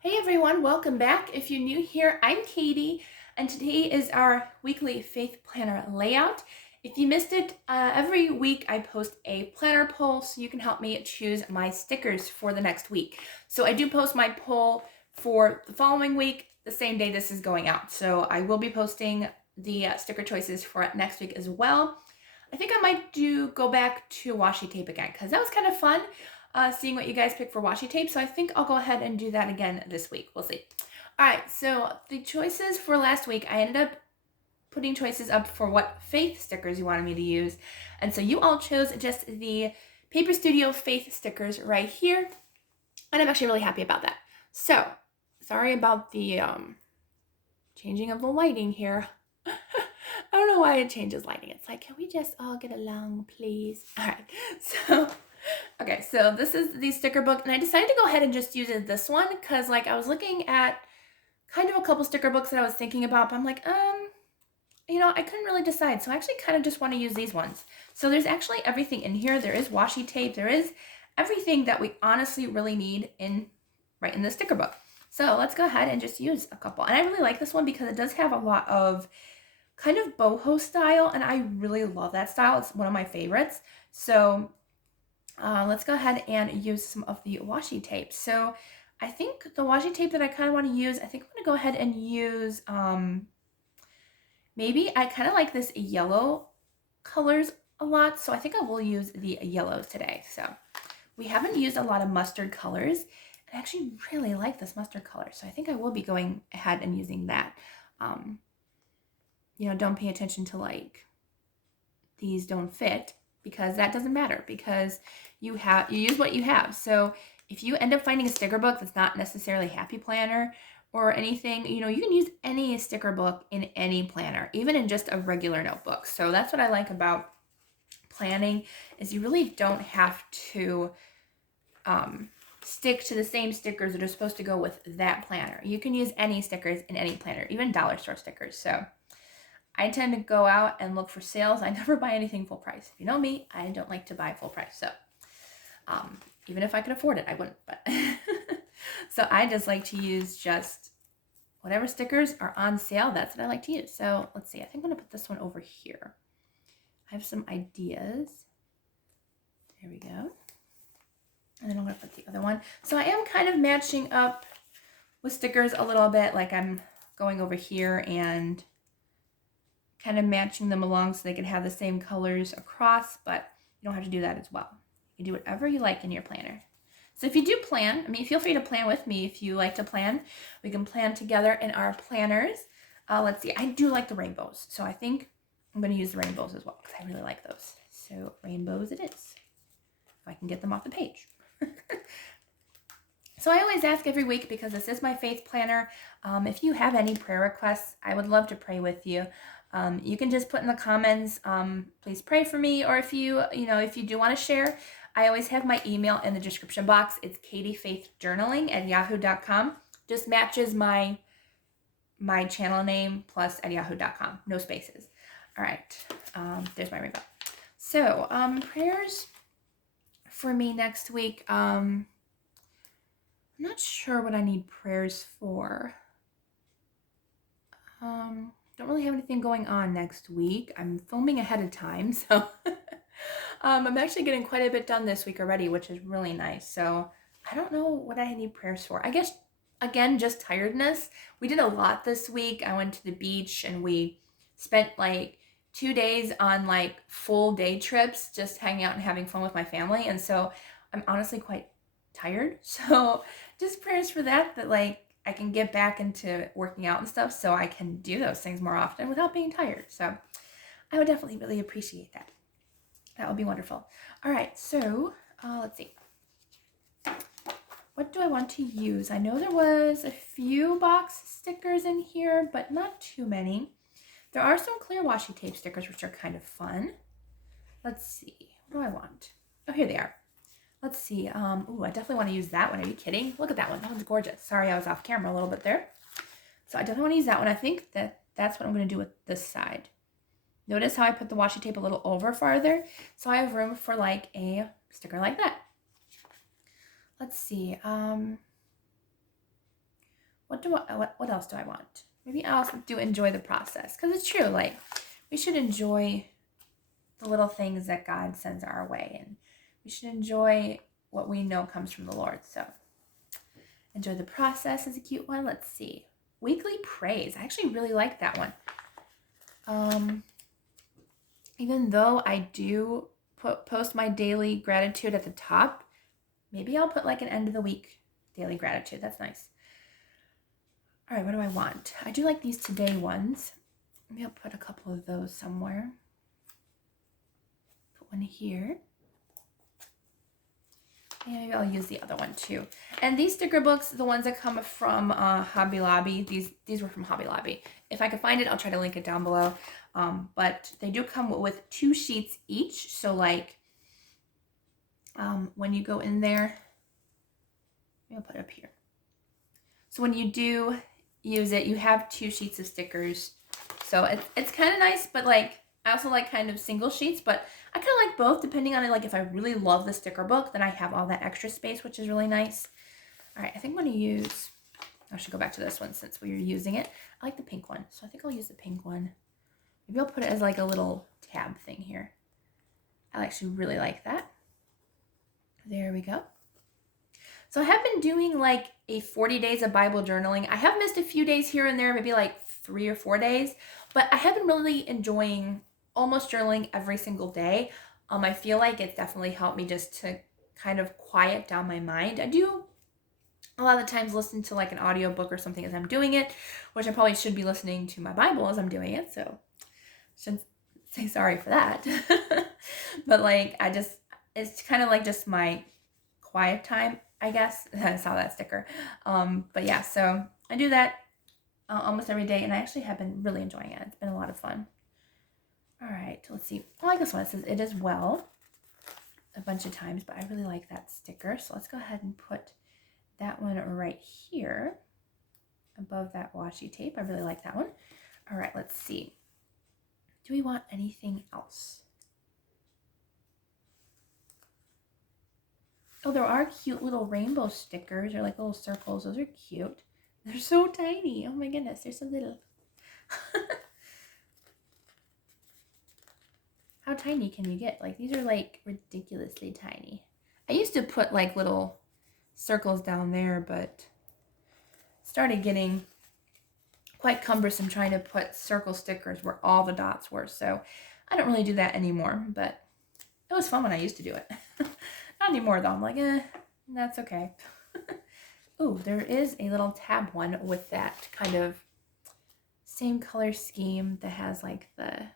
Hey everyone, welcome back. If you're new here, I'm Katie, and today is our weekly faith planner layout. If you missed it, every week I post a planner poll so you can help me choose my stickers for the next week. So I do post my poll for the following week, the same day this is going out. So I will be posting the sticker choices for next week as well. I think I might go back to washi tape again because that was kind of fun seeing what you guys pick for washi tape. So I think I'll go ahead and do that again this week. We'll see. All right, so the choices for last week, I ended up putting choices up for what faith stickers you wanted me to use. And so you all chose just the Paper Studio faith stickers right here. And I'm actually really happy about that. So sorry about the changing of the lighting here. I don't know why it changes lighting. It's like, can we just all get along, please? All right, so okay, so this is the sticker book, and I decided to go ahead and just use this one because like I was looking at kind of a couple sticker books that I was thinking about, but I'm like, I couldn't really decide. So I actually kind of just want to use these ones. So there's actually everything in here. There is washi tape. There is everything that we honestly really need right in the sticker book. So let's go ahead and just use a couple. And I really like this one because it does have a lot of kind of boho style, and I really love that style. It's one of my favorites. So let's go ahead and use some of the washi tape. So I think the washi tape that I kind of want to use, I think I'm going to go ahead and use, maybe I kind of like this yellow colors a lot. So I think I will use the yellows today. So we haven't used a lot of mustard colors. I actually really like this mustard color. So I think I will be going ahead and using that. Don't pay attention to like, these don't fit, because that doesn't matter, because you use what you have. So if you end up finding a sticker book that's not necessarily Happy Planner or anything, you can use any sticker book in any planner, even in just a regular notebook. So that's what I like about planning, is you really don't have to stick to the same stickers that are supposed to go with that planner. You can use any stickers in any planner, even dollar store stickers. So I tend to go out and look for sales. I never buy anything full price. If you know me, I don't like to buy full price. So even if I could afford it, I wouldn't. But so I just like to use just whatever stickers are on sale. That's what I like to use. So let's see. I think I'm going to put this one over here. I have some ideas. There we go. And then I'm going to put the other one. So I am kind of matching up with stickers a little bit. Like I'm going over here and kind of matching them along so they can have the same colors across, but you don't have to do that as well. You can do whatever you like in your planner. So if you do plan, feel free to plan with me if you like to plan. We can plan together in our planners. Let's see, I do like the rainbows. So I think I'm going to use the rainbows as well because I really like those. So rainbows it is, if I can get them off the page. So I always ask every week, because this is my faith planner, if you have any prayer requests, I would love to pray with you. You can just put in the comments, please pray for me, or if you do want to share, I always have my email in the description box. It's katiefaithjournaling@yahoo.com. Just matches my channel name plus @yahoo.com. No spaces. All right. There's my rainbow. So prayers for me next week. I'm not sure what I need prayers for. Don't really have anything going on next week. I'm filming ahead of time, so I'm actually getting quite a bit done this week already, which is really nice. So I don't know what I need prayers for. I guess, again, just tiredness. We did a lot this week. I went to the beach and we spent like 2 days on like full day trips, just hanging out and having fun with my family. And so I'm honestly quite tired. So just prayers for that like I can get back into working out and stuff so I can do those things more often without being tired. So I would definitely really appreciate that. That would be wonderful. All right, so let's see. What do I want to use? I know there was a few box stickers in here, but not too many. There are some clear washi tape stickers, which are kind of fun. Let's see. What do I want? Oh, here they are. Let's see. Ooh, I definitely want to use that one. Are you kidding? Look at that one. That one's gorgeous. Sorry, I was off camera a little bit there. So I definitely want to use that one. I think that's what I'm going to do with this side. Notice how I put the washi tape a little over farther, so I have room for like a sticker like that. Let's see. what else do I want? Maybe I also do enjoy the process, because it's true. Like, we should enjoy the little things that God sends our way, and we should enjoy what we know comes from the Lord. So enjoy the process is a cute one. Let's see. Weekly praise. I actually really like that one. Even though I do post my daily gratitude at the top, maybe I'll put like an end of the week daily gratitude. That's nice. All right, what do I want? I do like these today ones. Maybe I'll put a couple of those somewhere. Put one here. And maybe I'll use the other one too. And these sticker books, the ones that come from Hobby Lobby, these were from Hobby Lobby. If I can find it, I'll try to link it down below. But they do come with 2 sheets each. So like when you go in there, maybe I'll put it up here. So when you do use it, you have 2 sheets of stickers. So it's kind of nice, but like I also like kind of single sheets, but I kind of like both depending on it. Like if I really love the sticker book, then I have all that extra space, which is really nice. All right, I think I'm going to use, I should go back to this one since we were using it. I like the pink one, so I think I'll use the pink one. Maybe I'll put it as like a little tab thing here. I actually really like that. There we go. So I have been doing like a 40 days of Bible journaling. I have missed a few days here and there, maybe like 3 or 4 days, but I have been really enjoying almost journaling every single day. I feel like it's definitely helped me just to kind of quiet down my mind. I do a lot of the times listen to like an audiobook or something as I'm doing it, which I probably should be listening to my Bible as I'm doing it. So shouldn't say sorry for that. But like, it's kind of like just my quiet time, I guess. I saw that sticker. But yeah, so I do that almost every day, and I actually have been really enjoying it. It's been a lot of fun. All right, let's see. I like this one. It says it is well a bunch of times, but I really like that sticker. So let's go ahead and put that one right here above that washi tape. I really like that one. All right, let's see. Do we want anything else? Oh, there are cute little rainbow stickers or like little circles. Those are cute. They're so tiny. Oh my goodness, they're so little. How tiny can you get? Like, these are like ridiculously tiny. I used to put like little circles down there, but started getting quite cumbersome trying to put circle stickers where all the dots were. So I don't really do that anymore, but it was fun when I used to do it. Not anymore though. I'm like, that's okay. Oh, there is a little tab one with that kind of same color scheme that has like the,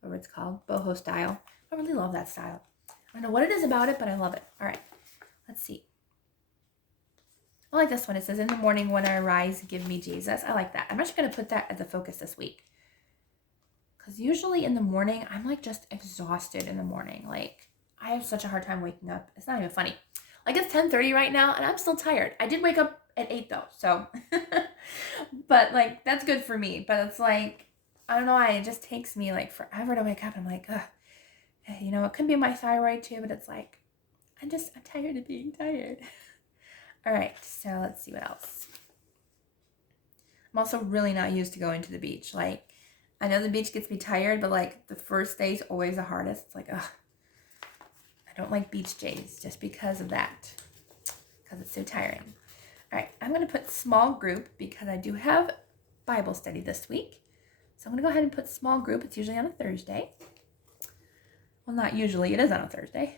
whatever it's called, boho style. I really love that style. I don't know what it is about it, but I love it. All right, let's see. I like this one. It says, in the morning when I arise, give me Jesus. I like that. I'm actually going to put that as a focus this week. Because usually in the morning, I'm like just exhausted in the morning. Like, I have such a hard time waking up. It's not even funny. Like, it's 10:30 right now, and I'm still tired. I did wake up at 8 though, so. But like, that's good for me. But it's like, I don't know why, it just takes me like forever to wake up. I'm like, ugh. You know, it could be my thyroid too, but it's like, I'm tired of being tired. All right, so let's see what else. I'm also really not used to going to the beach. Like, I know the beach gets me tired, but like the first day is always the hardest. It's like, ugh, I don't like beach days just because of that, because it's so tiring. All right, I'm going to put small group because I do have Bible study this week. So I'm going to go ahead and put small group. It's usually on a Thursday. Well, not usually. It is on a Thursday.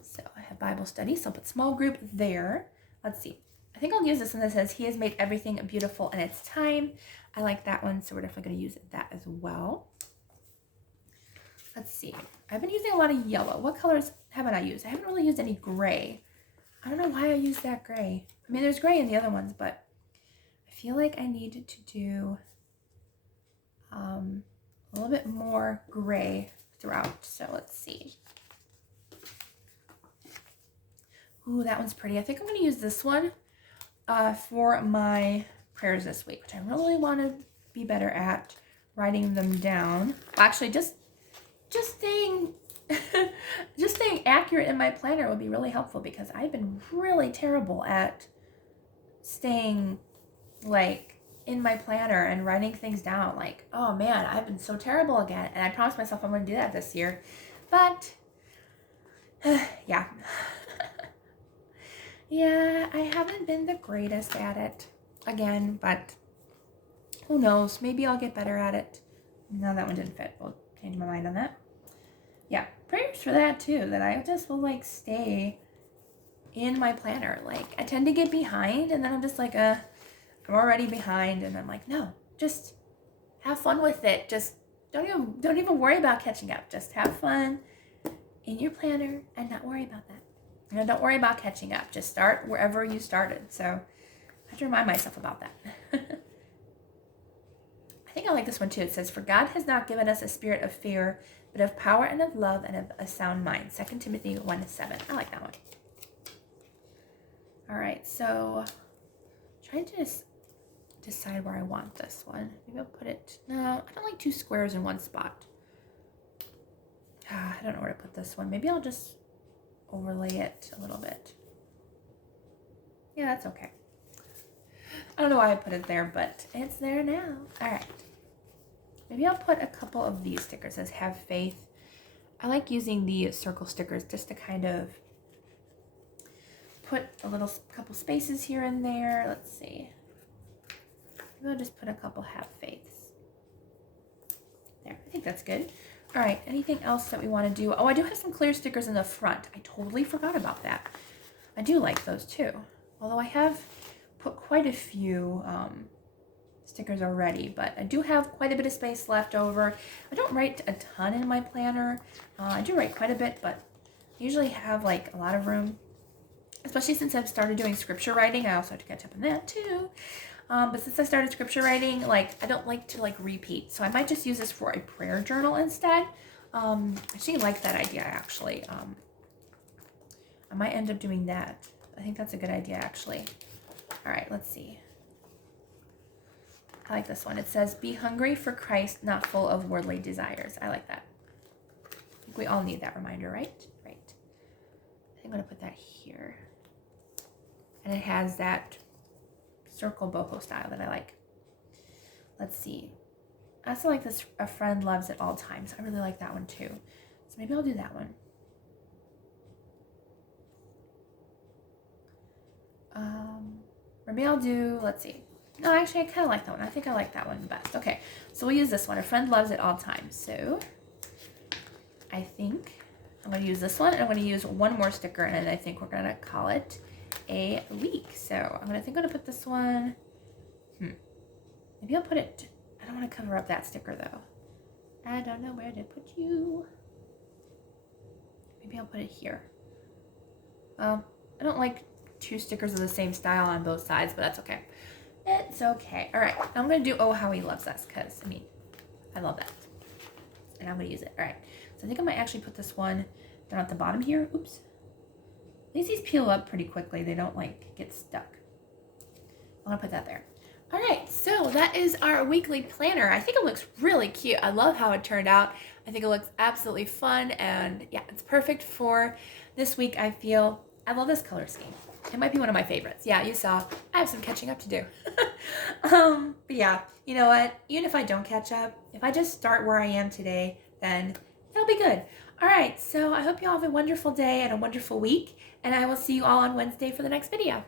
So I have Bible study, so I'll put small group there. Let's see. I think I'll use this one that says, he has made everything beautiful in its time. I like that one, so we're definitely going to use that as well. Let's see. I've been using a lot of yellow. What colors haven't I used? I haven't really used any gray. I don't know why I used that gray. I mean, there's gray in the other ones, but I feel like I need to do a little bit more gray throughout. So let's see. Ooh, that one's pretty. I think I'm going to use this one for my prayers this week, which I really want to be better at writing them down. Actually, just staying just staying accurate in my planner would be really helpful because I've been really terrible at staying like in my planner and writing things down, like, oh man, I've been so terrible again. And I promised myself I'm going to do that this year. But yeah. Yeah, I haven't been the greatest at it again, but who knows? Maybe I'll get better at it. No, that one didn't fit. We'll change my mind on that. Yeah, prayers for that too, that I just will like stay in my planner. Like I tend to get behind and then I'm just like, I'm already behind, and I'm like, no, just have fun with it. Just don't even worry about catching up. Just have fun in your planner and not worry about that. You know, don't worry about catching up. Just start wherever you started. So I have to remind myself about that. I think I like this one too. It says, for God has not given us a spirit of fear, but of power and of love and of a sound mind. 2 Timothy 1:7. I like that one. All right, so trying to just decide where I want this one. Maybe I'll put it, no, I don't like two squares in one spot. I don't know where to put this one. Maybe I'll just overlay it a little bit. Yeah, that's okay. I don't know why I put it there, but it's there now. All right. Maybe I'll put a couple of these stickers. It says have faith. I like using the circle stickers just to kind of put a little couple spaces here and there. Let's see. Maybe I'll just put a couple have faiths. There, I think that's good. All right, anything else that we want to do? Oh, I do have some clear stickers in the front. I totally forgot about that. I do like those too. Although I have put quite a few stickers already, but I do have quite a bit of space left over. I don't write a ton in my planner. I do write quite a bit, but I usually have like a lot of room, especially since I've started doing scripture writing. I also have to catch up on that too. But since I started scripture writing, like I don't like to like repeat, so I might just use this for a prayer journal instead. I actually like that idea actually. I might end up doing that. I think that's a good idea actually. All right, let's see. I like this one. It says, be hungry for Christ, not full of worldly desires. I like that. I think we all need that reminder, right? Right. I think I'm going to put that here. And it has that circle boho style that I like. Let's see. I also like this, a friend loves at all times. I really like that one too. So maybe I'll do that one. Maybe I'll do, let's see. No, actually, I kind of like that one. I think I like that one best. Okay, so we'll use this one. A friend loves at all times. So I think I'm going to use this one, and I'm going to use one more sticker, and I think we're going to call it a week. So I'm going to put this one. Maybe I'll put it, I don't want to cover up that sticker, though. I don't know where to put you. Maybe I'll put it here. I don't like two stickers of the same style on both sides, but that's okay. It's okay. All right, now I'm going to do Oh How He Loves Us, because, I mean, I love that. And I'm going to use it. All right, so I think I might actually put this one down at the bottom here. Oops. At least these peel up pretty quickly. They don't, like, get stuck. I'm going to put that there. All right, so that is our weekly planner. I think it looks really cute. I love how it turned out. I think it looks absolutely fun, and yeah, it's perfect for this week, I feel. I love this color scheme. It might be one of my favorites. Yeah, you saw. I have some catching up to do. But yeah, you know what? Even if I don't catch up, if I just start where I am today, then it'll be good. All right, so I hope you all have a wonderful day and a wonderful week, and I will see you all on Wednesday for the next video.